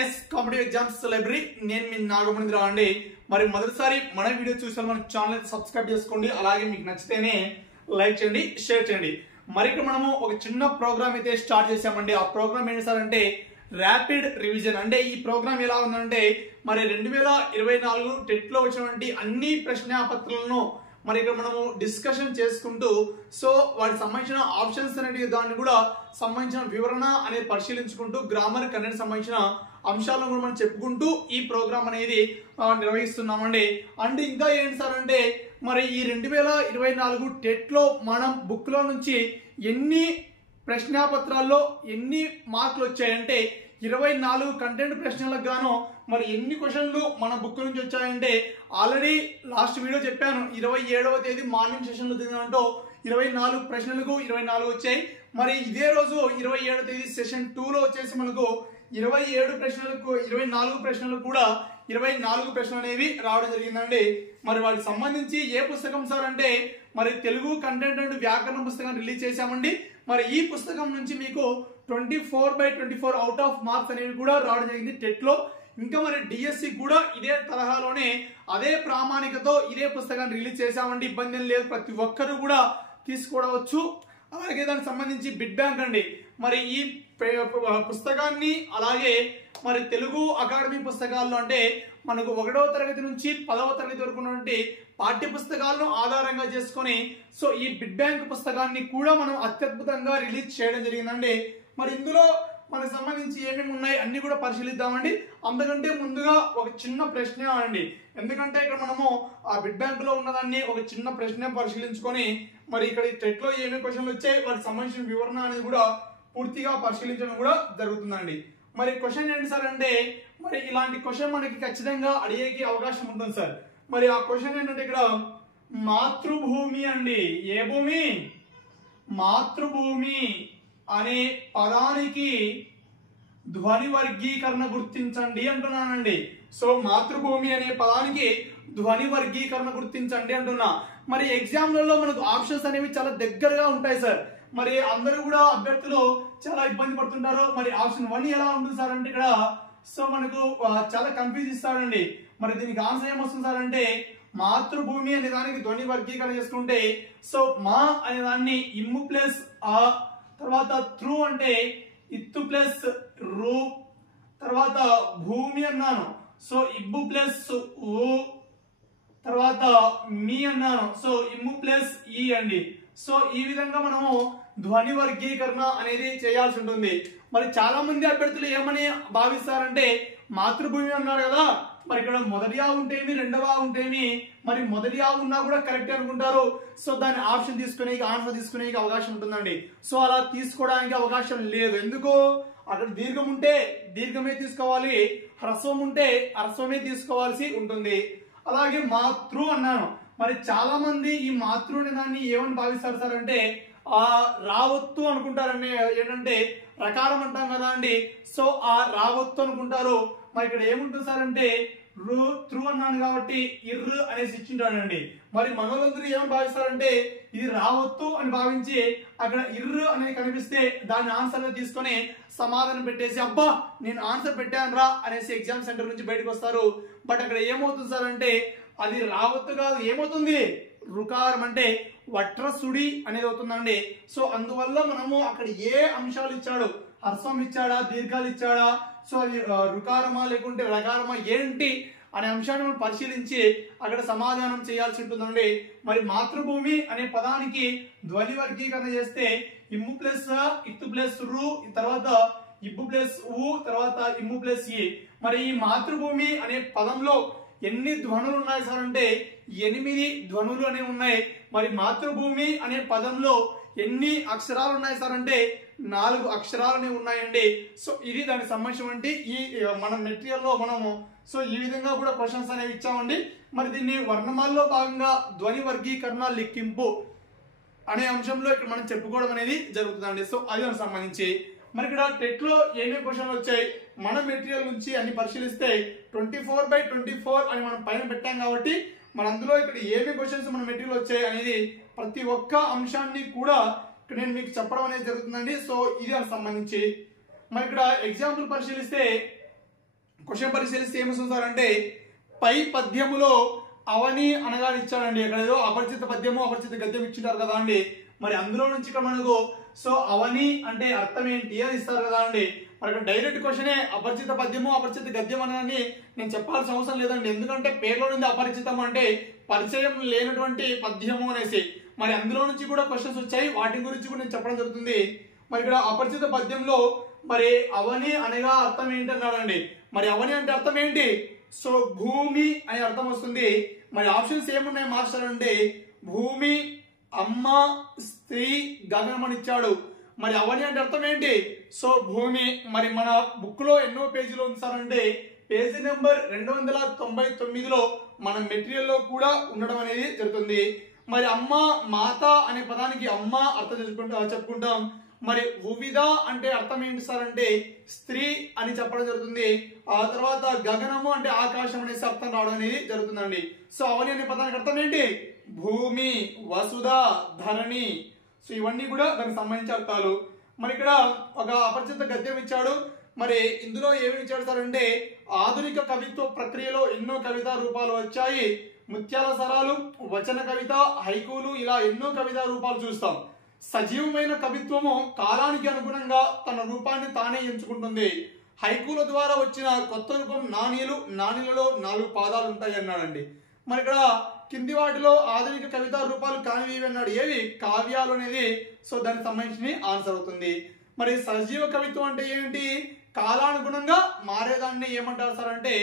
Yes competitive exams library నేను మీ నాగమణిరావు అండి. మరి మొదటిసారి మన వీడియో చూసిన మన ఛానల్ సబ్స్క్రైబ్ చేసుకోండి. అలాగే మీకు నచ్చితేనే లైక్ చేయండి, షేర్ చేయండి. మరి ఇక్కడ మనము ఒక చిన్న ప్రోగ్రామ్ అయితే స్టార్ట్ చేసామండి. ఆ ప్రోగ్రామ్ ఏంటి సార్ అంటే ర్యాపిడ్ రివిజన్. అంటే ఈ ప్రోగ్రామ్ ఎలా ఉందంటే మరి 2024 టెట్ లో వచ్చినటువంటి అన్ని ప్రశ్నాపత్రాలను మరి ఇక్కడ మనము డిస్కషన్ చేసుకుంటూ సో వాటికి సంబంధించిన ఆప్షన్స్ అనేవి దాన్ని కూడా సంబంధించిన వివరణ అనేది పరిశీలించుకుంటూ గ్రామర్ కంటెంట్ సంబంధించిన అంశాలను కూడా మనం చెప్పుకుంటూ ఈ ప్రోగ్రామ్ అనేది నిర్వహిస్తున్నామండి. అండ్ ఇంకా ఏంటి సార్ అంటే మరి ఈ 2024 టెట్ లో మనం బుక్ లో నుంచి ఎన్ని ప్రశ్నాపత్రాల్లో ఎన్ని మార్కులు వచ్చాయంటే 24 కంటెంట్ ప్రశ్నలకు గాను మరి ఎన్ని క్వశ్చన్లు మన బుక్ నుంచి వచ్చాయంటే ఆల్రెడీ లాస్ట్ వీడియో చెప్పాను. 27వ తేదీ మార్నింగ్ సెషన్ లో తిరిగినట్టు 24 ప్రశ్నలకు 24 వచ్చాయి. మరి ఇదే రోజు 27వ తేదీ సెషన్ 2 లో వచ్చేసి మనకు 27 ప్రశ్నలకు 24 ప్రశ్నలకు కూడా 24 ప్రశ్నలు అనేవి రావడం జరిగిందండి. మరి వాటికి సంబంధించి ఏ పుస్తకం సార్ అంటే మరి తెలుగు కంటెంట్ అండ్ వ్యాకరణ పుస్తకాన్ని రిలీజ్ చేశామండి. మరి ఈ పుస్తకం నుంచి మీకు 24/24 అవుట్ ఆఫ్ మార్క్స్ అనేవి కూడా రావడం జరిగింది టెట్ లో. ఇంకా మరి డిఎస్సి కూడా ఇదే తరహాలోనే అదే ప్రామాణికతో ఇదే పుస్తకాన్ని రిలీజ్ చేశామండి. ఇబ్బంది ఏం లేదు, ప్రతి ఒక్కరు కూడా తీసుకోవచ్చు. అలాగే దానికి సంబంధించి బిడ్ బ్యాంక్ అండి. మరి ఈ పుస్తకాన్ని అలాగే మరి తెలుగు అకాడమీ పుస్తకాల్లో అంటే మనకు 1వ తరగతి నుంచి 10వ తరగతి వరకు ఉన్నటువంటి పాఠ్య పుస్తకాలను ఆధారంగా చేసుకొని సో ఈ బిడ్ బ్యాంక్ పుస్తకాన్ని కూడా మనం అత్యద్భుతంగా రిలీజ్ చేయడం జరిగిందండి. మరి ఇందులో మనకు సంబంధించి ఏమేమి ఉన్నాయి అన్ని కూడా పరిశీలిద్దామండి. అందుకంటే ముందుగా ఒక చిన్న ప్రశ్న అండి, ఎందుకంటే ఇక్కడ మనము ఆ బిడ్ బ్యాంక్ లో ఉన్నదాన్ని ఒక చిన్న ప్రశ్న పరిశీలించుకొని మరి ఇక్కడ టెట్ లో ఏమేమి క్వశ్చన్లు వచ్చాయి వాటికి సంబంధించిన వివరణ అనేది కూడా పూర్తిగా పరిశీలించడం కూడా జరుగుతుందండి. మరి క్వశ్చన్ ఏంటి సార్ అంటే మరి ఇలాంటి క్వశ్చన్ మనకి ఖచ్చితంగా అడిగేకి అవకాశం ఉంటుంది సార్. మరి ఆ క్వశ్చన్ ఏంటంటే ఇక్కడ మాతృభూమి అండి. ఏ భూమి? మాతృభూమి అనే పదానికి ధ్వని వర్గీకరణ గుర్తించండి అంటున్నానండి. సో మాతృభూమి అనే పదానికి ధ్వని వర్గీకరణ గుర్తించండి అంటున్నా. మరి ఎగ్జామ్లలో మనకు ఆప్షన్స్ అనేవి చాలా దగ్గరగా ఉంటాయి సార్. మరి అందరూ కూడా అభ్యర్థులు చాలా ఇబ్బంది పడుతుంటారు. మరి ఆప్షన్ 1 ఎలా ఉంటుంది సార్ అంటే ఇక్కడ సో మనకు చాలా కన్ఫ్యూజ్ ఇస్తాడండి. మరి దీనికి ఆన్సర్ ఏమొస్తుంది సార్ అంటే మాతృభూమి అనే దానికి ధ్వని వర్గీకరణ చేసుకుంటే సో మా అనే దాన్ని ఇమ్ము ప్లస్ ఆ, తర్వాత త్రూ అంటే ఇత్తు ప్లస్ రు, తర్వాత భూమి అన్నాను సో ఇబ్బు ప్లస్ ఊ, తర్వాత మీ అన్నాను సో ఇమ్ము ప్లస్ ఈ అండి. సో ఈ విధంగా మనము ధ్వని వర్గీకరణ అనేది చేయాల్సి ఉంటుంది. మరి చాలా మంది అభ్యర్థులు ఏమని భావిస్తారంటే మాతృభూమి అన్నారు కదా మరి ఇక్కడ మొదటి ఆ ఉంటేమి రెండవ ఆ ఉంటేమి మరి మొదటి ఆ ఉన్నా కూడా కరెక్ట్ అనుకుంటారు. సో దాని ఆప్షన్ తీసుకునే ఆన్సర్ తీసుకునే అవకాశం ఉంటుందండి. సో అలా తీసుకోవడానికి అవకాశం లేదు. ఎందుకు? అక్కడ దీర్ఘం ఉంటే దీర్ఘమే తీసుకోవాలి, హ్రస్వం ఉంటే హ్రస్వమే తీసుకోవాల్సి ఉంటుంది. అలాగే మాతృ అన్నాను. మరి చాలా మంది ఈ మాతృ అనే దాన్ని ఏమని భావిస్తారు సార్ అంటే ఆ రావత్తు అనుకుంటారండి. ఏంటంటే రకారం అంటాం కదా అండి. సో ఆ రావత్తు అనుకుంటారు. మరి ఇక్కడ ఏముంటుంది సార్ అంటే రు త్రు అన్నాను కాబట్టి ఇర్రు అనేసి ఇచ్చింటాడండి. మరి మనోరందరూ ఏమని భావిస్తారంటే ఇది రావత్తు అని భావించి అక్కడ ఇర్రు అనేది కనిపిస్తే దాన్ని ఆన్సర్ గా తీసుకొని సమాధానం పెట్టేసి అబ్బా నేను ఆన్సర్ పెట్టాను రా అనేసి ఎగ్జామ్ సెంటర్ నుంచి బయటకు వస్తారు. బట్ అక్కడ ఏమవుతుంది సార్ అంటే అది రావత్తు కాదు, ఏమవుతుంది రుకారం అంటే వట్రసుడి అనేది అవుతుందండి. సో అందువల్ల మనము అక్కడ ఏ అంశాలు ఇచ్చాడు, హర్స్వం ఇచ్చాడా, దీర్ఘాలు ఇచ్చాడా, సో అది రుకారమా లేకుంటే రకారమా ఏంటి అనే అంశాన్ని మనం పరిశీలించి అక్కడ సమాధానం చేయాల్సి ఉంటుందండి. మరి మాతృభూమి అనే పదానికి ధ్వని వర్గీకరణ చేస్తే ఇమ్ము ప్లస్ ఇత్తు ప్లస్ రు, తర్వాత ఇబ్బు ప్లస్ ఊ, తర్వాత ఇమ్ము ప్లస్ ఈ. మరి ఈ మాతృభూమి అనే పదంలో ఎన్ని ధ్వనులు ఉన్నాయి సార్ అంటే 8 ధ్వనులు అనేవి ఉన్నాయి. మరి మాతృభూమి అనే పదంలో ఎన్ని అక్షరాలు ఉన్నాయి సార్ అంటే 4 అక్షరాలు అనేవి ఉన్నాయండి. సో ఇది దానికి సంబంధించినటువంటి ఈ మన మెటీరియల్ లో మనము సో ఈ విధంగా కూడా క్వశ్చన్స్ అనేవి ఇచ్చామండి. మరి దీన్ని వర్ణమాలలో భాగంగా ధ్వని వర్గీకరణ లెక్కింపు అనే అంశంలో ఇక్కడ మనం చెప్పుకోవడం అనేది జరుగుతుందండి. సో అది దానికి సంబంధించి మరి ఇక్కడ టెట్ లో ఏమేమి క్వశ్చన్లు వచ్చాయి మన మెటీరియల్ నుంచి అన్ని పరిశీలిస్తే 24/24 అని మనం పైన పెట్టాం కాబట్టి మన అందులో ఇక్కడ ఏమేమి క్వశ్చన్స్ మన మెటీరియల్ వచ్చాయి అనేది ప్రతి ఒక్క అంశాన్ని కూడా ఇక్కడ నేను మీకు చెప్పడం అనేది జరుగుతుందండి. సో ఇది దానికి సంబంధించి మరి ఇక్కడ ఎగ్జాంపుల్ పరిశీలిస్తే క్వశ్చన్ పరిశీలిస్తే ఏమొస్తుంది సార్ అంటే పై పద్యములో అవని అనగా ఇచ్చాడండి. ఇక్కడ ఏదో అపరిచిత పద్యము అపరిచిత గద్యం ఇచ్చింటారు కదా అండి. మరి అందులో నుంచి ఇక్కడ మనకు సో అవని అంటే అర్థం ఏంటి అని ఇస్తారు కదా అండి. మరి ఇక్కడ డైరెక్ట్ క్వశ్చనే అపరిచిత పద్యము అపరిచిత గద్యం అని నేను చెప్పాల్సిన అవసరం లేదండి. ఎందుకంటే పేర్లో నుండి అపరిచితం అంటే పరిచయం లేనటువంటి పద్యము అనేసి. మరి అందులో నుంచి కూడా క్వశ్చన్స్ వచ్చాయి, వాటి గురించి కూడా నేను చెప్పడం జరుగుతుంది. మరి ఇక్కడ అపరిచిత పద్యంలో మరి అవని అనగా అర్థం ఏంటి అన్నాడండి. మరి అవని అంటే అర్థం ఏంటి? సో భూమి అనే అర్థం వస్తుంది. మరి ఆప్షన్స్ ఏమున్నాయి మాస్టర్ అంటే భూమి, అమ్మ, స్త్రీ, గగనం అని ఇచ్చాడు. మరి అవని అంటే అర్థం ఏంటి? సో భూమి. మరి మన బుక్ లో ఎన్నో పేజీలో ఉంది సార్ అంటే పేజీ నెంబర్ 299లో మన మెటీరియల్ లో కూడా ఉండడం అనేది జరుగుతుంది. మరి అమ్మ, మాత అనే పదానికి అమ్మ అర్థం చెప్పుకుంటాం. మరి ఉవిద అంటే అర్థం ఏంటి సార్ అంటే స్త్రీ అని చెప్పడం జరుగుతుంది. ఆ తర్వాత గగనము అంటే ఆకాశం అనేసి అర్థం రావడం అనేది జరుగుతుందండి. సో అవని అనే పదానికి అర్థం ఏంటి? భూమి, వసుధ, ధరణి. సో ఇవన్నీ కూడా దానికి సంబంధించి అర్థాలు. మరి ఇక్కడ ఒక అపరిచిత గద్యం ఇచ్చాడు. మరి ఇందులో ఏమి ఇచ్చాడు సార్ అంటే ఆధునిక కవిత్వ ప్రక్రియలో ఎన్నో కవితా రూపాలు వచ్చాయి. ముత్యాల సరాలు, వచన కవిత, హైకూలు ఇలా ఎన్నో కవితా రూపాలు చూస్తాం. సజీవమైన కవిత్వము కాలానికి అనుగుణంగా తన రూపాన్ని తానే ఎంచుకుంటుంది. హైకూల ద్వారా వచ్చిన కొత్త రూపం నాణీలు, నాణీలలో 4 పాదాలు ఉంటాయి అన్నాడండి. మరి ఇక్కడ కింది వాటిలో ఆధునిక కవితా రూపాలు కానివి అన్నాడు. ఏవి? కావ్యాలు అనేది. సో దానికి సంబంధించి ఆన్సర్ అవుతుంది. మరి సజీవ కవిత్వం అంటే ఏంటి? కాలానుగుణంగా మారేదాన్ని ఏమంటారు సార్ అంటే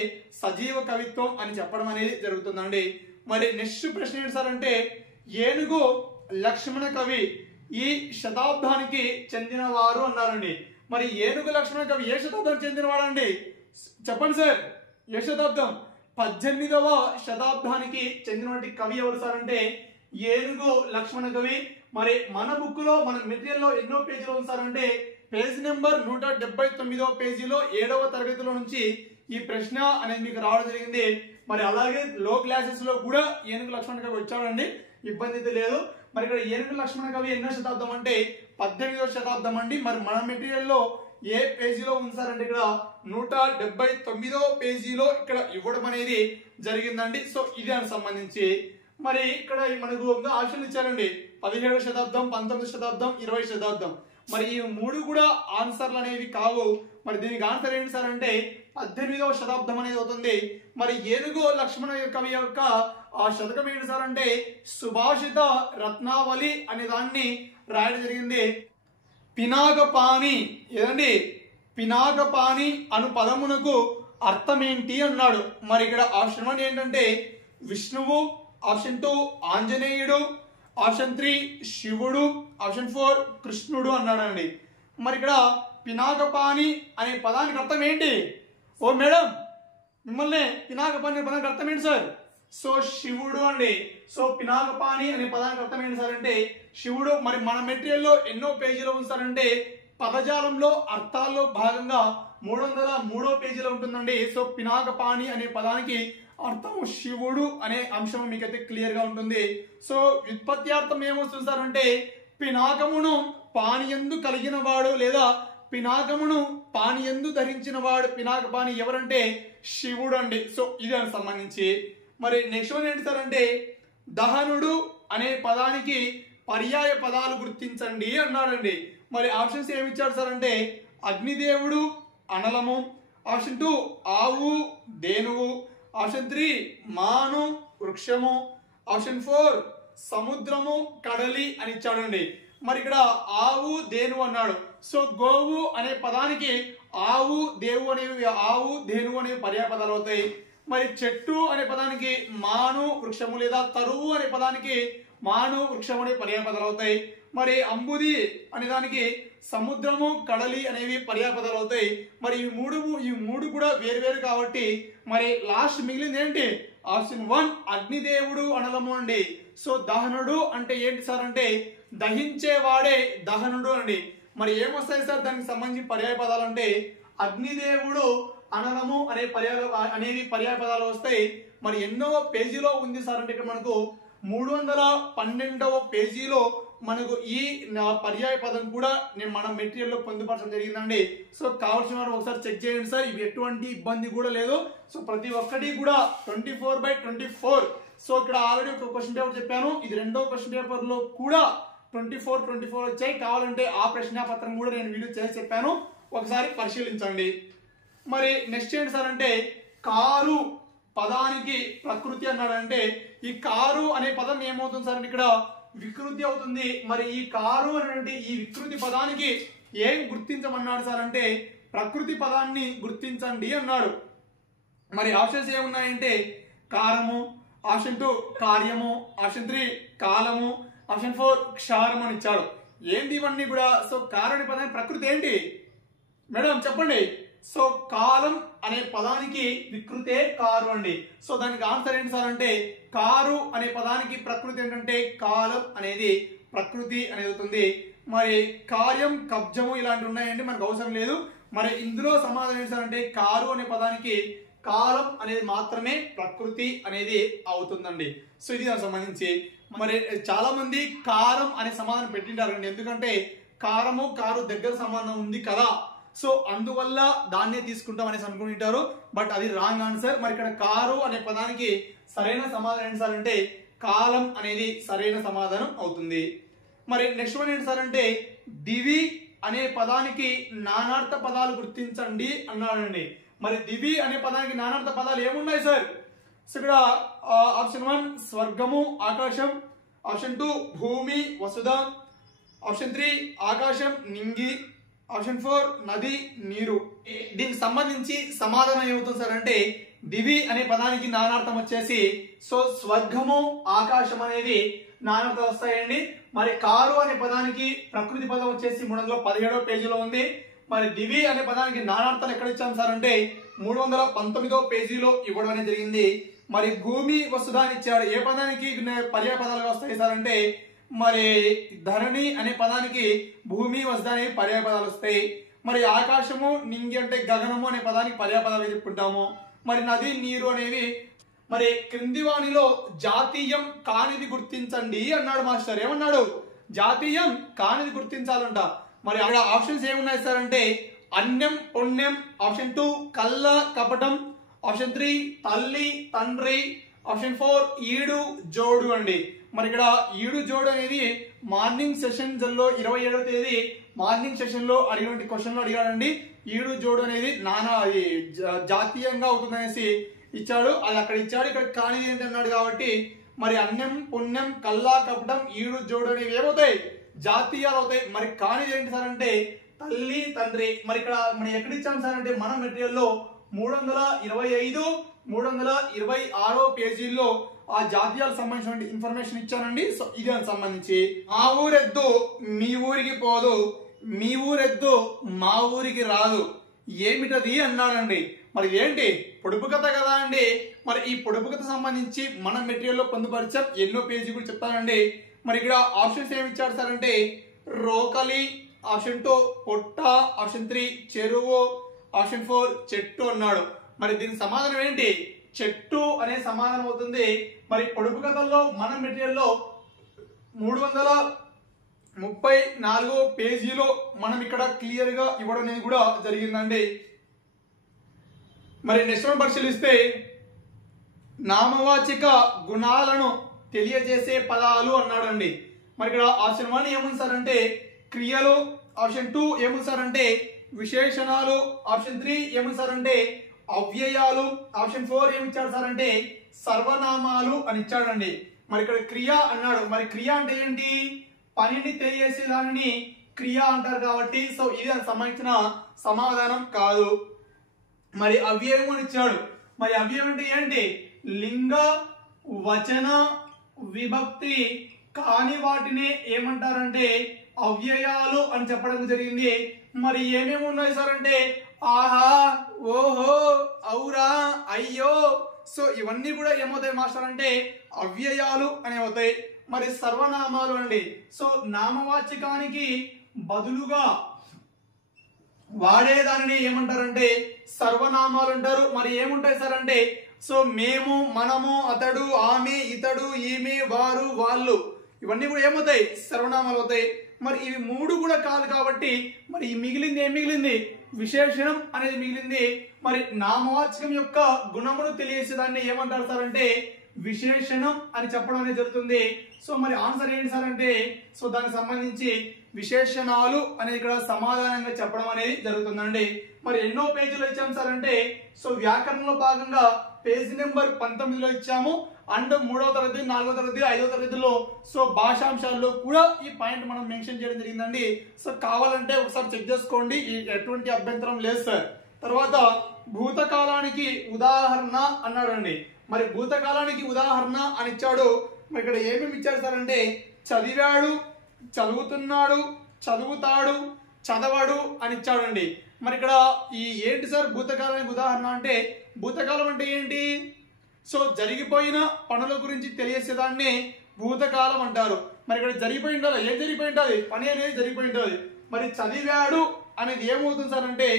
సజీవ కవిత్వం అని చెప్పడం అనేది జరుగుతుందండి. మరి నెక్స్ట్ ప్రశ్న ఏంటి సార్ అంటే ఏనుగు లక్ష్మణ కవి ఈ శతాబ్దానికి చెందినవారు అన్నారండి. మరి ఏనుగు లక్ష్మణ కవి ఏ శతాబ్దానికి చెందినవాడండి? చెప్పండి సార్. ఏ శతాబ్దం? 18వ శతాబ్దానికి చెందినటువంటి కవి ఎవరు సార్ అంటే ఏనుగు లక్ష్మణ కవి. మరి మన బుక్ లో మన మెటీరియల్ లో ఎన్నో పేజీలో ఉంది సార్ అంటే పేజీ నెంబర్ 179వ పేజీలో 7వ తరగతిలో నుంచి ఈ ప్రశ్న అనేది మీకు రావడం జరిగింది. మరి అలాగే లో క్లాసెస్ లో కూడా ఏనుగు లక్ష్మణ కవి వచ్చాడండి, ఇబ్బంది అయితే లేదు. మరి ఇక్కడ ఏనుగు లక్ష్మణ కవి ఎన్నో శతాబ్దం అంటే 18వ శతాబ్దం అండి. మరి మన మెటీరియల్ లో ఏ పేజీలో ఉంది సార్ అంటే ఇక్కడ 179వ పేజీలో ఇక్కడ ఇవ్వడం అనేది జరిగిందండి. సో ఇది దానికి సంబంధించి మరి ఇక్కడ మనకు ఇంకా ఆప్షన్ ఇచ్చారండి 17వ శతాబ్దం, 19వ శతాబ్దం, 20వ శతాబ్దం. మరి ఈ 3 కూడా ఆన్సర్లు అనేవి కావు. మరి దీనికి ఆన్సర్ ఏంటి సార్ అంటే 18వ శతాబ్దం అనేది అవుతుంది. మరి ఏనుగు లక్ష్మణ కవి యొక్క ఆ శతకం ఏంటి సార్ అంటే సుభాషిత రత్నావళి అనే దాన్ని రాయడం జరిగింది. పినాకపాణి ఏదండి? పినాకపాణి అను పదమునకు అర్థం ఏంటి అన్నాడు. మరి ఇక్కడ ఆప్షన్ 1 ఏంటంటే విష్ణువు, ఆప్షన్ 2 ఆంజనేయుడు, ఆప్షన్ 3 శివుడు, ఆప్షన్ 4 కృష్ణుడు అన్నాడండి. మరి ఇక్కడ పినాకపాణి అనే పదానికి అర్థం ఏంటి? ఓ మేడం మిమ్మల్ని పినాకపాణి అనే పదానికి అర్థం ఏంటి సార్? సో శివుడు అండి. సో పినాకపాణి అనే పదానికి అర్థం ఏంటి సార్ అంటే శివుడు. మరి మన మెటీరియల్ లో ఎన్నో పేజీలో ఉంది సార్ అంటే పదజాలంలో అర్థాల్లో భాగంగా 303వ పేజీలో ఉంటుందండి. సో పినాకపాణి అనే పదానికి అర్థం శివుడు అనే అంశం మీకైతే క్లియర్ గా ఉంటుంది. సో వ్యుత్పత్త్యార్థం ఏమొస్తుంది సార్ అంటే పినాకమును పానియందు కలిగిన వాడు లేదా పినాకమును పానియందు ధరించిన వాడు పినాకపాణి ఎవరంటే శివుడు అండి. సో ఇది దానికి సంబంధించి మరి నెక్స్ట్ వన్ ఏంటి సార్ అంటే దహనుడు అనే పదానికి పర్యాయ పదాలు గుర్తించండి అన్నాడండి. మరి ఆప్షన్స్ ఏమి ఇచ్చాడు సార్ అంటే అగ్నిదేవుడు, అనలము, ఆప్షన్ 2 ఆవు, ధేనువు, ఆప్షన్ 3 మాను, వృక్షము, ఆప్షన్ 4 సముద్రము, కడలి అని ఇచ్చాడండి. మరి ఇక్కడ ఆవు, ధేనువు అన్నాడు. సో గోవు అనే పదానికి ఆవు, ఆవు, ధేనువు అనేవి పర్యాయ పదాలు అవుతాయి. మరి చెట్టు అనే పదానికి మాను, వృక్షము లేదా తరువు అనే పదానికి మాను, వృక్షము అనే పర్యాయ పదాలు అవుతాయి. మరి అంబుది అనే దానికి సముద్రము, కడలి అనేవి పర్యాయ పదాలు అవుతాయి. మరి ఈ మూడు కూడా వేరు కాబట్టి మరి లాస్ట్ మిగిలింది ఏంటి? ఆప్షన్ 1 అగ్నిదేవుడు, అనలము అండి. సో దహనుడు అంటే ఏంటి సార్ అంటే దహించేవాడే దహనుడు అండి. మరి ఏమొస్తాయి సార్ దానికి సంబంధించి పర్యాయ పదాలు అంటే అగ్నిదేవుడు, అనలము అనేవి పర్యాయ పదాలు వస్తాయి. మరి ఎన్నో పేజీలో ఉంది సార్ అంటే ఇక్కడ మనకు 312వ పేజీలో మనకు ఈ పర్యాయ పదం కూడా నేను మన మెటీరియల్ లో పొందుపరచడం జరిగిందండి. సో కావాల్సిన వారు ఒకసారి చెక్ చేయండి సార్, ఇవి ఎటువంటి ఇబ్బంది కూడా లేదు. సో ప్రతి ఒక్కటి కూడా 24/24. సో ఇక్కడ ఆల్రెడీ ఒక క్వశ్చన్ పేపర్ చెప్పాను, ఇది రెండో క్వశ్చన్ పేపర్ లో కూడా 24/24 వచ్చాయి. కావాలంటే ఆ ప్రశ్నాపత్రం కూడా నేను వీడియో చేసి చెప్పాను, ఒకసారి పరిశీలించండి. మరి నెక్స్ట్ ఏంటి సార్ అంటే కారు పదానికి ప్రకృతి అన్నాడంటే ఈ కారు అనే పదం ఏమవుతుంది సార్ ఇక్కడ వికృతి అవుతుంది. మరి ఈ కారు అనేటువంటి ఈ వికృతి పదానికి ఏం గుర్తించమన్నాడు సార్ అంటే ప్రకృతి పదాన్ని గుర్తించండి అన్నాడు. మరి ఆప్షన్స్ ఏమున్నాయంటే కారము, ఆప్షన్ 2 కార్యము, ఆప్షన్ 3 కాలము, ఆప్షన్ 4 క్షారం అని ఇచ్చాడు. ఏంటి ఇవన్నీ కూడా? సో కారణి పదానికి ప్రకృతి ఏంటి మేడం చెప్పండి. సో కాలం అనే పదానికి వికృతే కారు అండి. సో దానికి ఆన్సర్ ఏంటి సార్ అంటే కారు అనే పదానికి ప్రకృతి ఏంటంటే కాలం అనేది ప్రకృతి అనేది అవుతుంది. మరి కార్యం, కబ్జము ఇలాంటివి ఉన్నాయండి, మనకు అవసరం లేదు. మరి ఇందులో సమాధానం ఏంటి సార్ అంటే కారు అనే పదానికి కాలం అనేది మాత్రమే ప్రకృతి అనేది అవుతుందండి. సో ఇది దానికి సంబంధించి మరి చాలా మంది కారం అనే సమాధానం పెట్టింటారండి, ఎందుకంటే కారము కారు దగ్గర సంబంధం ఉంది కదా, సో అందువల్ల దాన్నే తీసుకుంటాం అనేసి అనుకుంటారు. బట్ అది రాంగ్ ఆన్సర్. మరి ఇక్కడ కారు అనే పదానికి సరైన సమాధానం ఏంటి సార్ అంటే కాలం అనేది సరైన సమాధానం అవుతుంది. మరి నెక్స్ట్ వన్ ఏంటి సార్ అంటే దివి అనే పదానికి నానార్థ పదాలు గుర్తించండి అన్నాడండి. మరి దివి అనే పదానికి నానార్థ పదాలు ఏమున్నాయి సార్? సో ఇక్కడ ఆప్షన్ 1 స్వర్గము ఆకాశం, ఆప్షన్ 2 భూమి వసుధ, ఆప్షన్ 3 ఆకాశం నింగి, ఆప్షన్ 4 నది నీరు. దీనికి సంబంధించి సమాధానం ఏమవుతుంది సార్ అంటే దివి అనే పదానికి నానార్థం వచ్చేసి సో స్వర్గము ఆకాశం అనేది నానార్థం వస్తాయండి. మరి కారు అనే పదానికి ప్రకృతి పదం వచ్చేసి 317వ పేజీలో ఉంది. మరి దివి అనే పదానికి నానార్థాలు ఎక్కడ ఇచ్చాం సార్ అంటే 319వ పేజీలో ఇవ్వడం అనేది జరిగింది. మరి భూమి వసుధాన్ని ఇచ్చాడు, ఏ పదానికి పర్యాయ పదాలుగా వస్తాయి సార్ అంటే మరి ధరణి అనే పదానికి భూమి వసుధాని పర్యాయ పదాలు వస్తాయి. మరి ఆకాశము నింగి అంటే గగనము అనే పదానికి పర్యాయ పదాలు చెప్పుకుంటాము. మరి నది నీరు అనేవి. మరి క్రింది వాణిలో జాతీయం కానిది గుర్తించండి అన్నాడు మాస్టర్. ఏమన్నాడు? జాతీయం కానిది గుర్తించాలంట. మరి అక్కడ ఆప్షన్స్ ఏమున్నాయి సార్ అంటే అన్యం పుణ్యం, ఆప్షన్ 2 కళ్ళ కపటం, ఆప్షన్ 3 తల్లి తండ్రి, ఆప్షన్ 4 ఈడు జోడు అండి. మరి ఇక్కడ ఈడు జోడు అనేది మార్నింగ్ సెషన్ లో 27వ తేదీ మార్నింగ్ సెషన్ లో అడిగినటువంటి క్వశ్చన్ లో అడిగాడండి. ఈడు జోడు అనేది జాతీయంగా అవుతుందనేసి ఇచ్చాడు, అది అక్కడ ఇచ్చాడు. ఇక్కడ కానిది ఏంటి అన్నాడు కాబట్టి మరి అన్యం పుణ్యం కళ్ళ కపటం ఈడు జోడు అనేవి ఏమవుతాయి? జాతీయాలు అవుతాయి. మరి కానిది ఏంటి సార్ అంటే తల్లి తండ్రి. మరి ఇక్కడ మనం ఎక్కడ ఇచ్చాం సార్ అంటే మన మెటీరియల్ లో 325, 326వ పేజీల్లో ఆ జాతీయాలకు సంబంధించిన ఇన్ఫర్మేషన్ ఇచ్చానండి. సో ఇది దానికి సంబంధించి ఆ ఊరెద్దు మీ ఊరికి పోదు, మీ ఊరెద్దు మా ఊరికి రాదు, ఏమిటది అన్నాడండి. మరి ఏంటి? పొడుపు కథ కదా అండి. మరి ఈ పొడుపు కథ సంబంధించి మన మెటీరియల్ లో పొందుపరిచాం, ఎన్నో పేజీ కూడా చెప్తానండి. మరి ఇక్కడ ఆప్షన్స్ ఏమి ఇచ్చాడు సార్ అంటే రోకలి, ఆప్షన్ 2 పొట్ట, ఆప్షన్ 3 చెరువు, ఆప్షన్ 4 చెట్టు అన్నాడు. మరి దీనికి సమాధానం ఏంటి? చెట్టు అనే సమాధానం అవుతుంది. మరి పొడుపు కథల్లో మన మెటీరియల్ లో 334వ పేజీలో మనం ఇక్కడ క్లియర్ గా ఇవ్వడం అనేది కూడా జరిగిందండి. మరి నెక్స్ట్ వన్ పరిశీలిస్తే నామవాచక గుణాలను తెలియజేసే పదాలు అన్నాడండి. మరి ఇక్కడ ఆప్షన్ 1 ఏముంది సార్ అంటే క్రియలు, ఆప్షన్ 2 ఏముంది సార్ అంటే విశేషణాలు, ఆప్షన్ 3 ఏముంది సార్ అంటే అవ్యయాలు, ఆప్షన్ 4 ఏమి ఇచ్చాడు సార్ అంటే సర్వనామాలు అని ఇచ్చాడండి. మరి ఇక్కడ క్రియ అన్నాడు. మరి క్రియ అంటే ఏంటి? పనిని తెలియజేసే దానిని క్రియ అంటారు కాబట్టి సో ఇది దానికి సంబంధించిన సమాధానం కాదు. మరి అవ్యయం అని ఇచ్చాడు. మరి అవ్యయం అంటే ఏంటి? లింగ వచన విభక్తి కాని వాటిని ఏమంటారంటే అవ్యయాలు అని చెప్పడం జరిగింది. మరి ఏమేమి ఉన్నాయి సార్ అంటే ఆహా, ఓహో, ఔరా, అయ్యో. సో ఇవన్నీ కూడా ఏమవుతాయి మాస్టర్ అంటే అవ్యయాలు అని అవుతాయి. మరి సర్వనామాలు అండి. సో నామవాచకానికి బదులుగా వాడేదానిని ఏమంటారంటే సర్వనామాలు అంటారు. మరి ఏముంటాయి సార్ అంటే సో మేము, మనము, అతడు, ఆమె, ఇతడు, ఈమె, వారు, వాళ్ళు ఇవన్నీ కూడా ఏమవుతాయి, సర్వనామాలు అవుతాయి. మరి ఇవి మూడు కూడా కాదు కాబట్టి మరి ఈ మిగిలింది ఏం మిగిలింది, విశేషణం అనేది మిగిలింది. మరి నామవాచకం యొక్క గుణమును తెలియజేసేదాన్ని ఏమంటారు సార్ అంటే విశేషణం అని చెప్పడం అనేది జరుగుతుంది. సో మరి ఆన్సర్ ఏంటి సార్ అంటే సో దానికి సంబంధించి విశేషణాలు అనేది ఇక్కడ సమాధానంగా చెప్పడం అనేది జరుగుతుందండి. మరి ఎన్నో పేజీలో ఇచ్చాం సార్ అంటే సో వ్యాకరణంలో భాగంగా పేజీ నెంబర్ 19లో ఇచ్చాము. అండ్ 3వ తరగతి 4వ తరగతి 5వ తరగతిలో సో భాషాంశాల్లో కూడా ఈ పాయింట్ మనం మెన్షన్ చేయడం జరిగిందండి. సో కావాలంటే ఒకసారి చెక్ చేసుకోండి, ఎటువంటి అభ్యంతరం లేదు సార్. తర్వాత భూతకాలానికి ఉదాహరణ అన్నాడండి. మరి భూతకాలానికి ఉదాహరణ అని ఇచ్చాడు. మరి ఇక్కడ ఏమేమి ఇచ్చాడు సార్ అంటే చదివాడు, చదువుతున్నాడు, చదువుతాడు, చదవడు అని ఇచ్చాడండి. మరి ఇక్కడ ఈ ఏంటి సార్ భూతకాలానికి ఉదాహరణ అంటే భూతకాలం అంటే ఏంటి, సో జరిగిపోయిన పనుల గురించి తెలియచేదాన్ని భూతకాలం అంటారు. మరి ఇక్కడ జరిగిపోయి ఉండాలి, ఏం జరిగిపోయి ఉంటుంది, పని అనేది జరిగిపోయి ఉంటుంది. మరి చదివాడు అనేది ఏమవుతుంది సార్ అంటే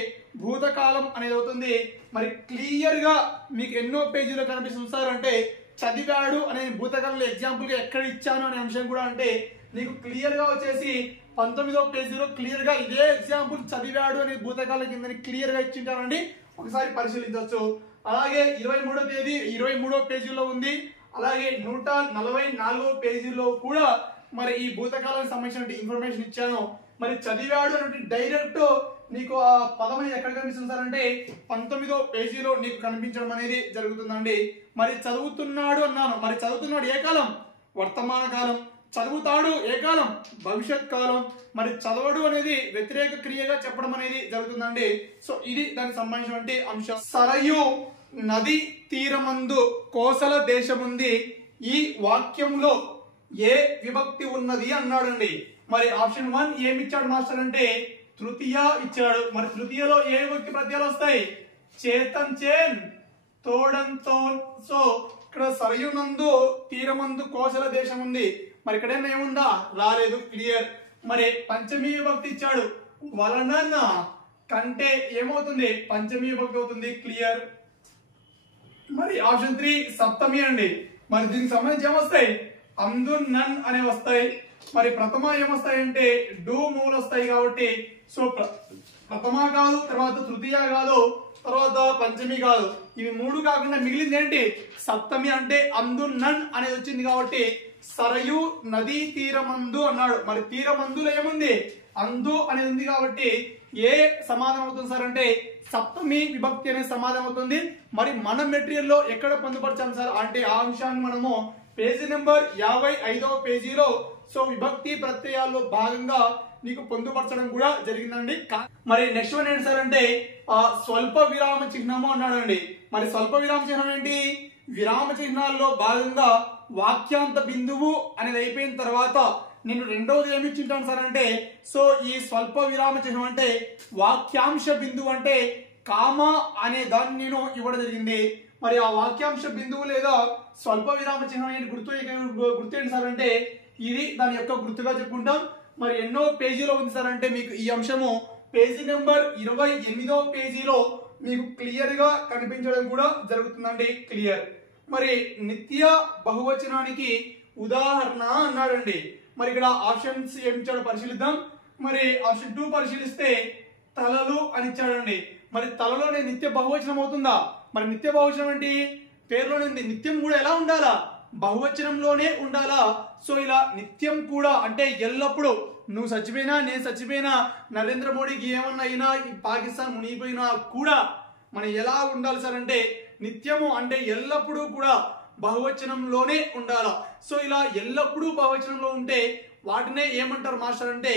భూతకాలం అనేది అవుతుంది. మరి క్లియర్ గా మీకు ఎన్నో పేజీలో కనిపిస్తుంది సార్ అంటే చదివాడు అనే భూతకాలంలో ఎగ్జాంపుల్ గా ఎక్కడ ఇచ్చాను అనే అంశం కూడా అంటే నీకు క్లియర్ గా వచ్చేసి 19వ పేజీలో క్లియర్ గా ఇదే ఎగ్జాంపుల్ చదివాడు అనే భూతకాలం కింద క్లియర్ గా ఇచ్చింటారండి, ఒకసారి పరిశీలించవచ్చు. అలాగే 23వ పేజీలో ఉంది. అలాగే 144వ పేజీలో కూడా మరి ఈ భూతకాలానికి సంబంధించిన ఇన్ఫర్మేషన్ ఇచ్చాను. మరి చదివాడు అంటే డైరెక్ట్ నీకు ఆ పదం అనేది ఎక్కడ కనిపిస్తుంది సార్ అంటే 19వ పేజీలో నీకు కనిపించడం అనేది జరుగుతుందండి. మరి చదువుతున్నాడు అన్నాను. మరి చదువుతున్నాడు ఏ కాలం, వర్తమాన కాలం. చదువుతాడు ఏ కాలం, భవిష్యత్ కాలం. మరి చదవడు అనేది వ్యతిరేక క్రియగా చెప్పడం అనేది జరుగుతుందండి. సో ఇది దానికి సంబంధించినటువంటి అంశం. సరయు నది తీరమందు కోసల దేశముంది, ఈ వాక్యంలో ఏ విభక్తి ఉన్నది అన్నాడండి. మరి ఆప్షన్ 1 ఏమి ఇచ్చాడు మాస్టర్ అంటే తృతీయ ఇచ్చాడు. మరి తృతీయలో ఏ విభక్తి ప్రత్యయాలు వస్తాయి, చేతన్ చేన్, తోడన్ తోన్. సో ఇక్కడ సరయునందు తీరమందు కోసల దేశం ఉంది. మరి ఇక్కడ ఏముందా, రాలేదు, క్లియర్. మరి పంచమీ విభక్తి ఇచ్చాడు, వలన కంటే ఏమవుతుంది, పంచమీ విభక్తి అవుతుంది, క్లియర్. మరి ఆప్షన్ 3 సప్తమి అండి. మరి దీనికి సంబంధించి ఏమొస్తాయి, అందు నన్ అనే వస్తాయి. మరి ప్రథమ ఏమొస్తాయి అంటే డూ మూలు వస్తాయి కాబట్టి సో ప్రథమ కాదు, తర్వాత తృతీయ కాదు, తర్వాత పంచమి కాదు. ఇవి మూడు కాకుండా మిగిలింది ఏంటి, సప్తమి అంటే అందు నన్ అనేది వచ్చింది కాబట్టి సరయు నదీ తీరమందు అన్నాడు. మరి తీరమందులో ఏముంది, అందు అనేది ఉంది కాబట్టి ఏ సమాధానం అవుతుంది సార్ అంటే సప్తమి విభక్తి అనే సమాధానం అవుతుంది. మరి మన మెటీరియల్ లో ఎక్కడ పొందుపరచాం సార్ అంటే ఆ అంశాన్ని మనము పేజీ నెంబర్ 55వ పేజీలో సో విభక్తి ప్రత్యయాల్లో భాగంగా నీకు పొందుపరచడం కూడా జరిగిందండి. మరి నెక్స్ట్ వన్ ఏంటి సార్ అంటే స్వల్ప విరామ చిహ్నము అన్నాడండి. మరి స్వల్ప విరామ చిహ్నం ఏంటి, విరామ చిహ్నాల్లో భాగంగా వాక్యాంత బిందువు అనేది అయిపోయిన తర్వాత నేను రెండవది ఏమి ఇచ్చింటాను సార్ అంటే సో ఈ స్వల్ప విరామ చిహ్నం అంటే వాక్యాంశ బిందువు అంటే కామ అనే దాన్ని నేను ఇవ్వడం జరిగింది. మరి ఆ వాక్యాంశ బిందువు లేదా స్వల్ప విరామ చిహ్నం ఏంటి గుర్తేంటి సార్ అంటే ఇది దాని యొక్క గుర్తుగా చెప్పుకుంటాం. మరి ఎన్నో పేజీలో ఉంది సార్ అంటే మీకు ఈ అంశము పేజీ నెంబర్ 28వ పేజీలో మీకు క్లియర్ గా కనిపించడం కూడా జరుగుతుందండి, క్లియర్. మరి నిత్య బహువచనానికి ఉదాహరణ అన్నాడండి. మరి ఇక్కడ ఆప్షన్స్ ఏమి ఇచ్చాడో పరిశీలిద్దాం. మరి ఆప్షన్ 2 పరిశీలిస్తే తలలు అని ఇచ్చాడండి. మరి తలలోనే నిత్య బహువచనం అవుతుందా, మరి నిత్య బహువచనం ఏంటి, పేరులోనే ఉంది. నిత్యం కూడా ఎలా ఉండాలా, బహువచనంలోనే ఉండాలా. సో ఇలా నిత్యం కూడా అంటే ఎల్లప్పుడూ, నువ్వు చచ్చిపోయినా నేను చచ్చిపోయినా నరేంద్ర మోడీకి ఏమన్నా అయినా ఈ పాకిస్తాన్ మునిగిపోయినా కూడా మనం ఎలా ఉండాలి సార్ అంటే నిత్యము అంటే ఎల్లప్పుడూ కూడా బహువచనంలోనే ఉండాలా. సో ఇలా ఎల్లప్పుడూ బహువచనంలో ఉంటే వాటినే ఏమంటారు మాస్టర్ అంటే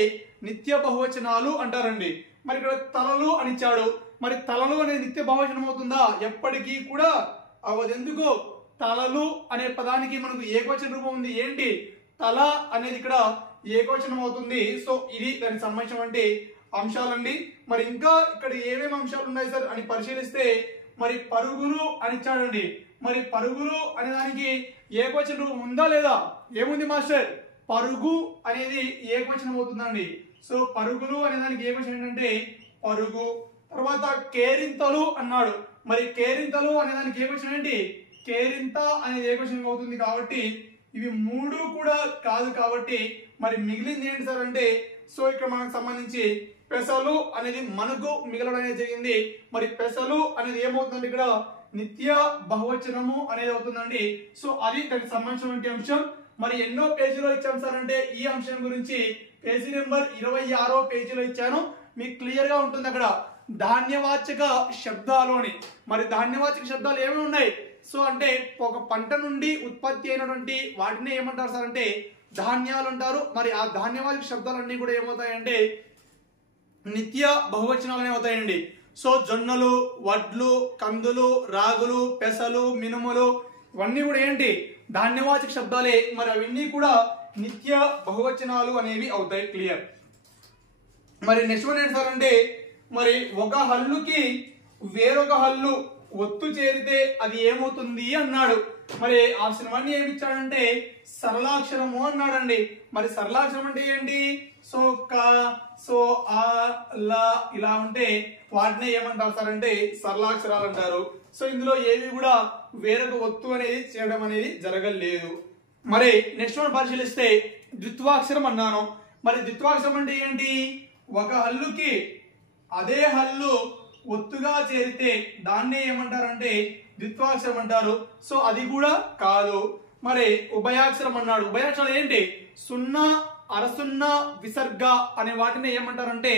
నిత్య బహువచనాలు అంటారండి. మరి ఇక్కడ తలలు అని ఇచ్చాడు. మరి తలలు అనేది నిత్య బహువచనం అవుతుందా, ఎప్పటికీ కూడా అవ్వదు. ఎందుకు, తలలు అనే పదానికి మనకు ఏకవచన రూపం ఉంది, ఏంటి తల అనేది ఇక్కడ ఏకవచనం అవుతుంది. సో ఇది దానికి సంబంధించినటువంటి అంశాలండి. మరి ఇంకా ఇక్కడ ఏమేమి అంశాలు ఉన్నాయి సార్ అని పరిశీలిస్తే మరి పరుగులు అని ఇచ్చాడండి. మరి పరుగులు అనే దానికి ఏకవచన రూపం ఉందా లేదా, ఏముంది మాస్టర్, పరుగు అనేది ఏకవచనం అవుతుందండి. సో పరుగులు అనే దానికి ఏకవచనం ఏంటంటే పరుగు. తర్వాత కేరింతలు అన్నాడు. మరి కేరింతలు అనే దానికి ఏకవచనం ఏంటి, కేరింత అనేది ఏకవచనం అవుతుంది కాబట్టి ఇవి మూడు కూడా కాదు కాబట్టి మరి మిగిలింది ఏంటి సార్ అంటే సో ఇక్కడ మనకు సంబంధించి పెసలు అనేది మనకు మిగలడం అనేది జరిగింది. మరి పెసలు అనేది ఏమవుతుందంటే ఇక్కడ నిత్య బహువచనము అనేది అవుతుందండి. సో అది దానికి సంబంధించినటువంటి అంశం. మరి ఎన్నో పేజీలో ఇచ్చాం సార్ అంటే ఈ అంశం గురించి పేజీ నెంబర్ 26వ పేజీలో ఇచ్చాను. మీకు క్లియర్ గా ఉంటుంది అక్కడ ధాన్యవాచక శబ్దాలు అని. మరి ధాన్యవాచక శబ్దాలు ఏమేమి ఉన్నాయి సో అంటే ఒక పంట నుండి ఉత్పత్తి అయినటువంటి వాటిని ఏమంటారు సార్ అంటే ధాన్యాలు అంటారు. మరి ఆ ధాన్యవాచక శబ్దాలన్నీ కూడా ఏమవుతాయంటే నిత్య బహువచనాలు అవుతాయండి. సో జొన్నలు, వడ్లు, కందులు, రాగులు, పెసలు, మినుములు ఇవన్నీ కూడా ఏంటి ధాన్యవాచక శబ్దాలే. మరి అవన్నీ కూడా నిత్య బహువచనాలు అనేవి అవుతాయి. క్లియర్. మరి నెక్స్ట్ వన్ ఏంటి సార్ అంటే మరి ఒక హల్లుకి వేరొక హల్లు ఒత్తు చేరితే అది ఏమవుతుంది అన్నాడు. మరి ఆప్షన్ 1 ఏమి ఇచ్చాడంటే సరళాక్షరము అన్నాడండి. మరి సరళాక్షరం అంటే ఏంటి సో క సో ఆ లా ఇలా ఉంటే వాటిని ఏమంటారు సార్ అంటే సరళాక్షరాలు అంటారు. సో ఇందులో ఏవి కూడా వేరొక ఒత్తు అనేది చేయడం అనేది జరగలేదు. మరి నెక్స్ట్ వన్ పరిశీలిస్తే ద్విత్వాక్షరం అన్నాను. మరి ద్విత్వాక్షరం అంటే ఏంటి ఒక హల్లుకి అదే హల్లు ఒత్తుగా చేరితే దాన్నే ఏమంటారంటే ద్విత్వాక్షరం అంటారు. సో అది కూడా కాదు. మరి ఉభయాక్షరం అన్నాడు. ఉభయాక్షరాలు ఏంటి సున్నా, అరసున్నా, విసర్గ అనే వాటిని ఏమంటారంటే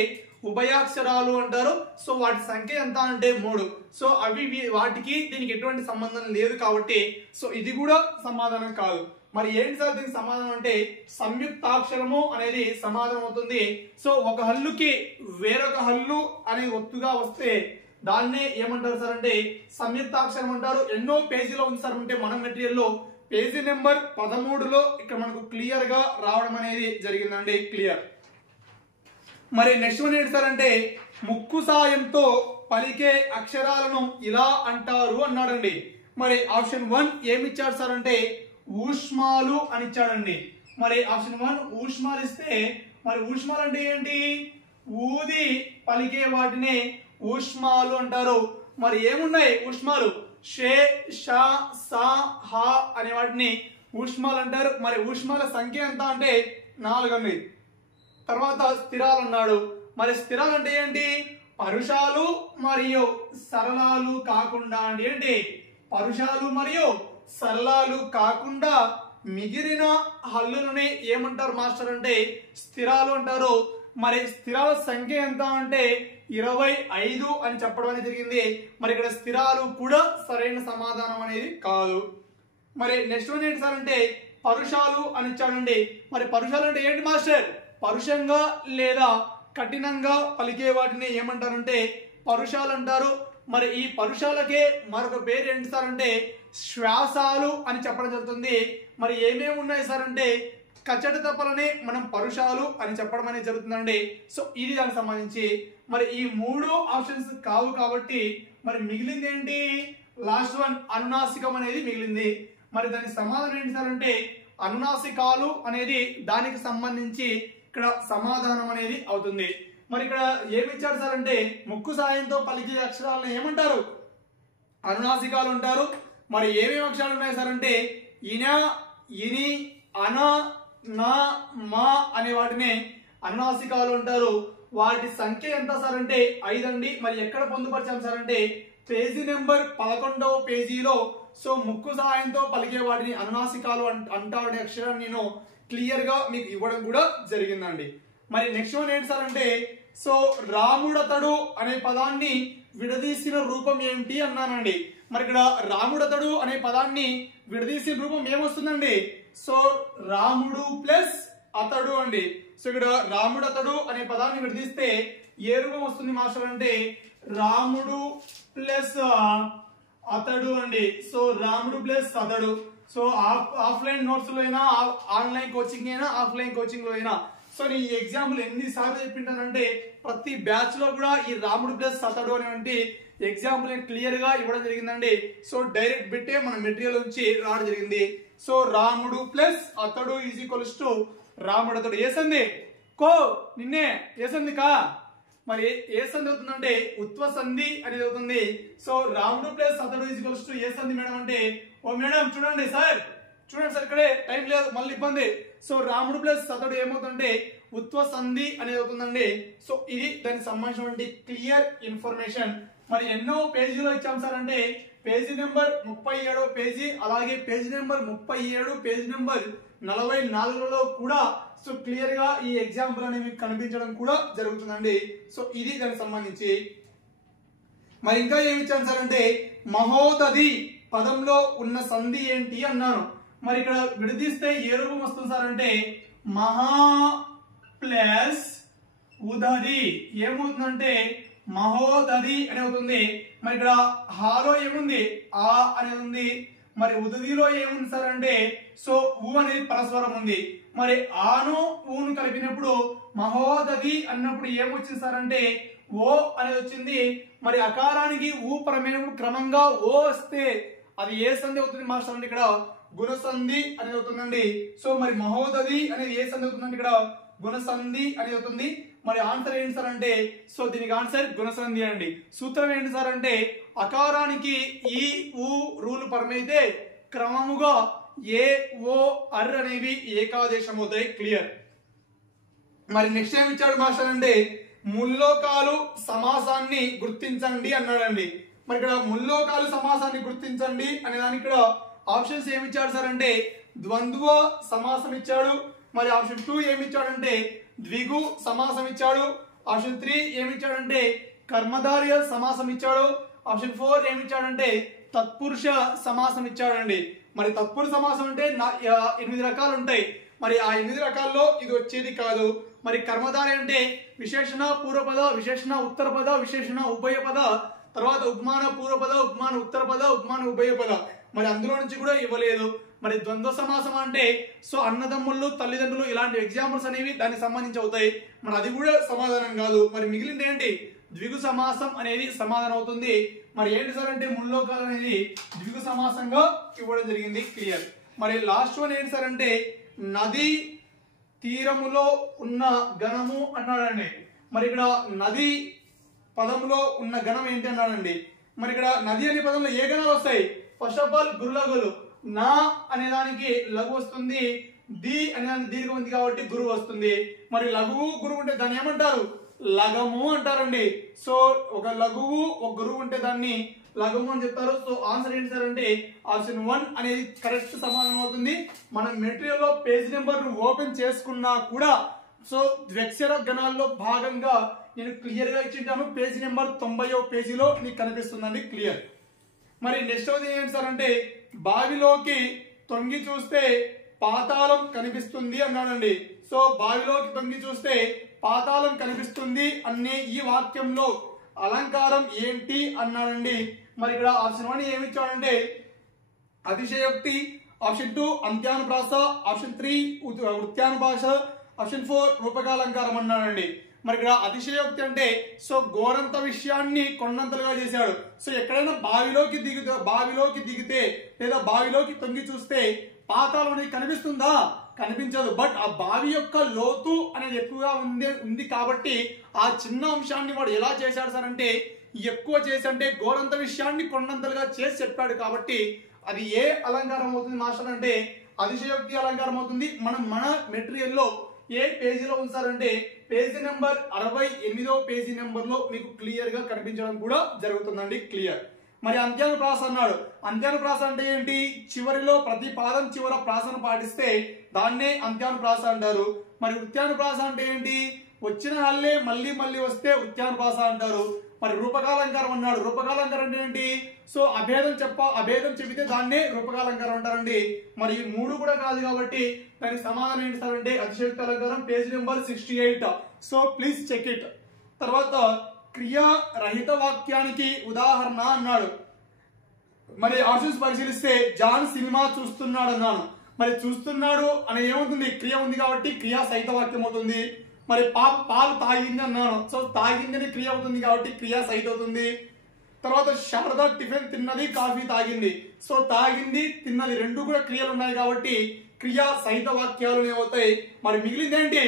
ఉభయాక్షరాలు అంటారు. సో వాటి సంఖ్య ఎంత అంటే 3. సో అవి వాటికి దీనికి ఎటువంటి సంబంధం లేదు కాబట్టి సో ఇది కూడా సమాధానం కాదు. మరి ఏంటి సార్ దీనికి సమాధానం అంటే సంయుక్తాక్షరము అనేది సమాధానం అవుతుంది. సో ఒక హల్లుకి వేరొక హల్లు అనేది ఒత్తుగా వస్తే దాన్నే ఏమంటారు సార్ అంటే సంయుక్తాక్షరం అంటారు. ఎన్నో పేజీలో ఉంది సార్ అంటే మన మెటీరియల్లో పేజీ నెంబర్ 13లో ఇక్కడ మనకు క్లియర్ గా రావడం అనేది జరిగిందండి. క్లియర్. మరి నెక్స్ట్ వన్ ఏంటి సార్ అంటే ముక్కు సాయంతో పలికే అక్షరాలను ఇలా అంటారు అన్నాడండి. మరి ఆప్షన్ 1 ఏమి ఇచ్చాడు సార్ అంటే ఊష్మాలు అని ఇచ్చాడండి. మరి ఆప్షన్ 1 ఊష్మాలు ఇస్తే మరి ఊష్మాలు అంటే ఏంటి ఊది పలికే వాటిని ఊష్మాలు అంటారు. మరి ఏమున్నాయి ఊష్మాలు షే, షా, సా, హా అనే వాటిని ఊష్మాలు అంటారు. మరి ఊష్మాల సంఖ్య ఎంత అంటే 4 అండి. తర్వాత స్థిరాలు అన్నాడు. మరి స్థిరాలు అంటే ఏంటి పరుషాలు మరియు సరళాలు కాకుండా అండి. ఏంటి పరుషాలు మరియు సరళాలు కాకుండా మిగిలిన హల్లులని ఏమంటారు మాస్టర్ అంటే స్థిరాలు అంటారు. మరి స్థిరాల సంఖ్య ఎంత అంటే 25 అని చెప్పడం అనేది జరిగింది. మరి ఇక్కడ స్థిరాలు కూడా సరైన సమాధానం అనేది కాదు. మరి నెక్స్ట్ వన్ ఏంటి సార్ అంటే పరుషాలు అని ఇచ్చాడండి. మరి పరుషాలు అంటే ఏంటి మాస్టర్ పరుషంగా లేదా కఠినంగా పలికే వాటిని ఏమంటారంటే పరుషాలు అంటారు. మరి ఈ పరుషాలకే మరొక పేరు ఏంటి సార్ అంటే శ్వాసాలు అని చెప్పడం జరుగుతుంది. మరి ఏమేమి ఉన్నాయి సార్ అంటే కచ్చట తప్పలని మనం పరుషాలు అని చెప్పడం అనేది జరుగుతుందండి. సో ఇది దానికి సంబంధించి మరి ఈ 3 ఆప్షన్స్ కావు కాబట్టి మరి మిగిలింది ఏంటి లాస్ట్ వన్ అనునాసికం అనేది మిగిలింది. మరి దానికి సమాధానం ఏంటి సార్ అంటే అనునాసికాలు అనేది దానికి సంబంధించి ఇక్కడ సమాధానం అనేది అవుతుంది. మరి ఇక్కడ ఏమి ఇచ్చారు సార్ అంటే ముక్కు సాయంతో పలికే అక్షరాలను ఏమంటారు అనునాసికాలు అంటారు. మరి ఏమేమి అక్షరాలు ఉన్నాయి సార్ అంటే ఇన, ఇని, అన, నా, మా అనే వాటిని అనునాసికాలు అంటారు. వాటి సంఖ్య ఎంత సార్ అంటే 5 అండి. మరి ఎక్కడ పొందుపరిచాం సార్ అంటే పేజీ నెంబర్ 11వ పేజీలో. సో ముక్కు సహాయంతో పలికే వాటిని అనునాసికాలు అంటారు అనే అక్షరాన్ని నేను క్లియర్ గా మీకు ఇవ్వడం కూడా జరిగిందండి. మరి నెక్స్ట్ వన్ ఏంటి సార్ అంటే సో రాముడతడు అనే పదాన్ని విడదీసిన రూపం ఏమిటి అన్నానండి. మరి ఇక్కడ రాముడతడు అనే పదాన్ని విడదీసిన రూపం ఏమొస్తుందండి సో రాముడు ప్లస్ అతడు అండి. సో ఇక్కడ రాముడతడు అనే పదాన్ని విడదీస్తే ఏ రూపం వస్తుంది మాస్టర్ అంటే రాముడు ప్లస్ అతడు అండి. సో రాముడు ప్లస్ అతడు. సో ఆఫ్లైన్ నోట్స్ లో అయినా ఆన్లైన్ కోచింగ్ అయినా ఆఫ్లైన్ కోచింగ్ లో అయినా సో నేను ఈ ఎగ్జాంపుల్ ఎన్నిసార్లు చెప్పింటానంటే ప్రతి బ్యాచ్ లో కూడా ఈ రాముడు ప్లస్ అతడు అనేటువంటి ఎగ్జాంపుల్ క్లియర్ గా ఇవ్వడం జరిగిందండి. సో డైరెక్ట్ బిట్టే మన మెటీరియల్ నుంచి రావడం జరిగింది. సో రాముడు ప్లస్ అతడు ఈజ్ ఈక్వల్స్ టు రాముడు అతడు. ఏ సంధి కో నిన్నే ఏ సంధి కా మరి ఏ సంధి అవుతుందంటే ఉత్వ సంధి అనేది అవుతుంది. సో రాముడు ప్లస్ అతడు ఈజ్ ఈక్వల్స్ టు ఏ సంధి మేడం అంటే ఓ మేడం చూడండి సార్ చూడండి సార్, ఇక్కడే టైం లేదు, మళ్ళీ ఇబ్బంది. సో రాముడు ప్లస్ అతడు ఏమవుతుందంటే ఉత్వ సంధి అనేది అవుతుందండి. సో ఇది దానికి సంబంధించినటువంటి క్లియర్ ఇన్ఫర్మేషన్. మరి ఎన్నో పేజీలో ఇచ్చాం సార్ అంటే పేజీ నెంబర్ 37వ పేజీ, అలాగే పేజీ నెంబర్ 37, పేజీ నెంబర్ 44లో కూడా సో క్లియర్ గా ఈ ఎగ్జాంపుల్ అనేవి కనిపించడం కూడా జరుగుతుందండి. సో ఇది దానికి సంబంధించి. మరి ఇంకా ఏమి ఇచ్చాను సార్ అంటే మహోదధి పదంలో ఉన్న సంధి ఏంటి అన్నాను. మరి ఇక్కడ విడదీస్తే ఏ రూపం వస్తుంది సార్ అంటే మహా ప్లస్ ఉదధి ఏమవుతుందంటే మహోదధి అని అవుతుంది. మరి ఇక్కడ హాలో ఏముంది ఆ అనేది ఉంది. మరి ఉదధిలో ఏముంది సార్ అంటే సో ఊ అనేది పరస్వరం ఉంది. మరి ఆను ఊను కలిపినప్పుడు మహోదధి అన్నప్పుడు ఏమొచ్చింది సార్ అంటే ఓ అనేది వచ్చింది. మరి అకారానికి ఊ ప్రమేయం క్రమంగా ఓ వస్తే అది ఏ సంధి అవుతుంది మాస్టర్ అంటే ఇక్కడ గుణసంధి అనేది అవుతుందండి. సో మరి మహోదధి అనేది ఏ సంధి అవుతుందండి ఇక్కడ గుణసంధి అనేది అవుతుంది. మరి ఆన్సర్ ఏంటి సార్ అంటే సో దీనికి ఆన్సర్ గుణసంధి అండి. సూత్రం ఏంటి సార్ అంటే అకారానికి ఈ ఊ రూలు పరమైతే క్రమముగా ఏ ఓ అర్ అనేవి ఏకాదేశం అవుతాయి. క్లియర్. మరి నెక్స్ట్ ఏమి ఇచ్చాడు మాస్టర్ అంటే ముల్లోకాలు సమాసాన్ని గుర్తించండి అన్నాడండి. మరి ఇక్కడ ముల్లోకాలు సమాసాన్ని గుర్తించండి అనే దానికి ఇక్కడ ఆప్షన్స్ ఏమి ఇచ్చాడు సార్ అంటే ద్వంద్వ సమాసం ఇచ్చాడు. మరి ఆప్షన్ 2 ఏమి ఇచ్చాడంటే ద్విగు సమాసం ఇచ్చాడు. ఆప్షన్ 3 ఏమి ఇచ్చాడంటే కర్మధారయ సమాసం ఇచ్చాడు. ఆప్షన్ 4 ఏమి ఇచ్చాడంటే తత్పురుష సమాసం ఇచ్చాడండి. మరి తత్పురుష సమాసం అంటే 8 రకాలు ఉంటాయి. మరి ఆ 8 రకాల్లో ఇది వచ్చేది కాదు. మరి కర్మధారయ అంటే విశేషణ పూర్వపద, విశేషణ ఉత్తరపద, విశేషణ ఉభయపద, తర్వాత ఉపమాన పూర్వపద, ఉపమాన ఉత్తరపద, ఉపమాన ఉభయపద. మరి అందులో నుంచి కూడా ఇవ్వలేదు. మరి ద్వంద్వ సమాసం అంటే సో అన్నదమ్ముళ్ళు, తల్లిదండ్రులు ఇలాంటి ఎగ్జాంపుల్స్ అనేవి దానికి సంబంధించి అవుతాయి. మరి అది కూడా సమాధానం కాదు. మరి మిగిలింది ఏంటి ద్విగు సమాసం అనేది సమాధానం అవుతుంది. మరి ఏంటి సార్ అంటే ముల్లోకాలు అనేది ద్విగు సమాసంగా ఇవ్వడం జరిగింది. క్లియర్. మరి లాస్ట్ వన్ ఏంటి సార్ అంటే నది తీరములో ఉన్న గణము అన్నాడండి. మరి ఇక్కడ నది పదంలో ఉన్న గణం ఏంటి అన్నాడండి. మరి ఇక్కడ నది అనే పదంలో ఏ గణాలు వస్తాయి? ఫస్ట్ ఆఫ్ ఆల్ గురులగులు. నా అనే దానికి లఘు వస్తుంది, ది అనే దానికి దీర్ఘం ఉంది కాబట్టి గురువు వస్తుంది. మరి లఘువు గురువు ఉంటే దాన్ని ఏమంటారు? లగము అంటారండి. సో ఒక లఘువు ఒక గురువు ఉంటే దాన్ని లఘువు అని చెప్తారు. సో ఆన్సర్ ఏంటి సార్ అంటే ఆప్షన్ 1 అనేది కరెక్ట్ సమాధానం అవుతుంది. మనం మెటీరియల్ లో పేజ్ నెంబర్ ఓపెన్ చేసుకున్నా కూడా సో ద్వ్యక్షర గణాల్లో భాగంగా నేను క్లియర్ గా ఇచ్చింటాను. పేజ్ నెంబర్ 90వ పేజీలో మీకు కనిపిస్తుందండి. క్లియర్. మరి నెక్స్ట్ ఏంటి సార్ అంటే బావిలోకి తొంగి చూస్తే పాతాళం కనిపిస్తుంది అన్నాడండి. సో బావిలోకి తొంగి చూస్తే పాతాళం కనిపిస్తుంది అనే ఈ వాక్యంలో అలంకారం ఏంటి అన్నాడండి. మరి ఇక్కడ ఆప్షన్ 1 ఏమి ఇచ్చాడంటే అతిశయోక్తి, ఆప్షన్ 2 అంత్యానుప్రాస, ఆప్షన్ 3 వృత్యానుభాష, ఆప్షన్ 4 రూపకాలంకారం అన్నాడండి. మరి ఇక్కడ అతిశయోక్తి అంటే సో గోరంత విషయాన్ని కొండంతలుగా చేశాడు. సో ఎక్కడైనా బావిలోకి దిగితే లేదా బావిలోకి తొంగి చూస్తే పాతాళం అనేది కనిపిస్తుందా? కనిపించదు. బట్ ఆ బావి యొక్క లోతు అనేది ఎక్కువగా ఉంది కాబట్టి ఆ చిన్న అంశాన్ని వాడు ఎలా చేశాడు సార్ అంటే ఎక్కువ చేసి అంటే గోరంత విషయాన్ని కొండంతలుగా చేసి చెప్పాడు కాబట్టి అది ఏ అలంకారం అవుతుంది మాస్టర్ అంటే అతిశయోక్తి అలంకారం అవుతుంది. మనం మన మెటీరియల్ లో ఏ పేజీలో ఉంచారంటే పేజీ నెంబర్ 68వ పేజీ నెంబర్ లో మీకు క్లియర్ గా కనిపించడం కూడా జరుగుతుందండి. క్లియర్. మరి అంత్యానుప్రాస అన్నాడు. అంత్యానుప్రాస అంటే ఏంటి? చివరిలో ప్రతి పాదం చివర ప్రాసను పాటిస్తే దాన్నే అంత్యానుప్రాస అంటారు. మరి వృత్యానుప్రాస అంటే ఏంటి? వచ్చిన హల్లే మళ్ళీ మళ్ళీ వస్తే వృత్యానుప్రాస అంటారు. మరి రూపకాలంకారం అన్నాడు. రూపకాలంకారం అంటే ఏంటి? సో అభేదం చెబితే దాన్నే రూపకాలంకారం అంటారండి. మరి ఈ 3 కూడా కాదు కాబట్టి దానికి సమాధానం ఏంటి సార్ అంటే అతిశయోక్తి అలంకారం page number 68. So please check it. తర్వాత క్రియా రహిత వాక్యానికి ఉదాహరణ అన్నాడు. మరి ఆప్షన్స్ పరిశీలిస్తే జాన్ సినిమా చూస్తున్నాడు అన్నాను. మరి చూస్తున్నాడు అనే ఏమవుతుంది? క్రియ ఉంది కాబట్టి క్రియా సహిత వాక్యం అవుతుంది. మరి పాలు తాగింది అన్నాను. సో తాగింది అని క్రియ అవుతుంది కాబట్టి క్రియా సహిత అవుతుంది. తర్వాత శారద టిఫిన్ తిన్నది, కాఫీ తాగింది. సో తాగింది తిన్నది రెండు కూడా క్రియలు ఉన్నాయి కాబట్టి క్రియా సహిత వాక్యాలు అవుతాయి. మరి మిగిలింది ఏంటి?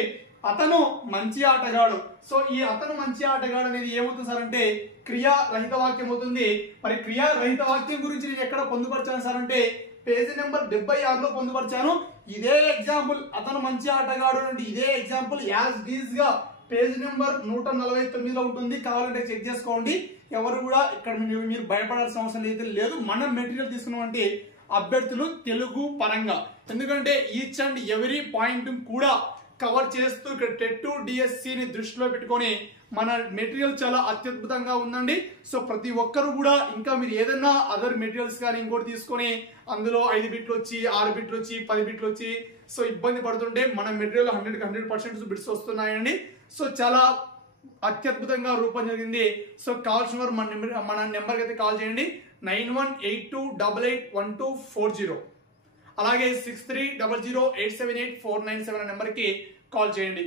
అతను మంచి ఆటగాడు. సో ఈ అతను మంచి ఆటగాడు అనేది ఏమవుతుంది సార్ అంటే క్రియా రహిత వాక్యం అవుతుంది. మరి క్రియా రహిత వాక్యం గురించి నేను ఎక్కడ పొందుపరిచాను సార్ అంటే పేజీ నెంబర్ 76లో పొందుపరిచాను. ఇదే ఎగ్జాంపుల్ అతను మంచి ఆటగాడు అంటే ఇదే ఎగ్జాంపుల్ యాజ్ డీజ్ గా పేజ్ నెంబర్ 149లో ఉంటుంది. కావాలంటే చెక్ చేసుకోండి. ఎవరు కూడా ఇక్కడ మీరు భయపడాల్సిన అవసరం లేదు. మనం మెటీరియల్ తీసుకున్నామంటే అభ్యర్థులు తెలుగు పరంగా, ఎందుకంటే ఈచ్ అండ్ ఎవరీ పాయింట్ కూడా కవర్ చేస్తూ ఇక్కడ టెట్ డిఎస్సిని దృష్టిలో పెట్టుకొని మన మెటీరియల్ చాలా అత్యద్భుతంగా ఉందండి. సో ప్రతి ఒక్కరు కూడా ఇంకా మీరు ఏదైనా అదర్ మెటీరియల్స్ కానీ ఇంకోటి తీసుకొని అందులో 5 బిట్లు వచ్చి 6 బిట్లు వచ్చి 10 బిట్లు వచ్చి సో ఇబ్బంది పడుతుంటే మన మెటీరియల్ 100% బిట్స్ వస్తున్నాయండి. సో చాలా అత్యద్భుతంగా రూపం జరిగింది. సో కావాల్సిన వారు మన నెంబర్కి అయితే కాల్ చేయండి. 9182881240 అలాగే 6300878497 నెంబర్కి కాల్ చేయండి.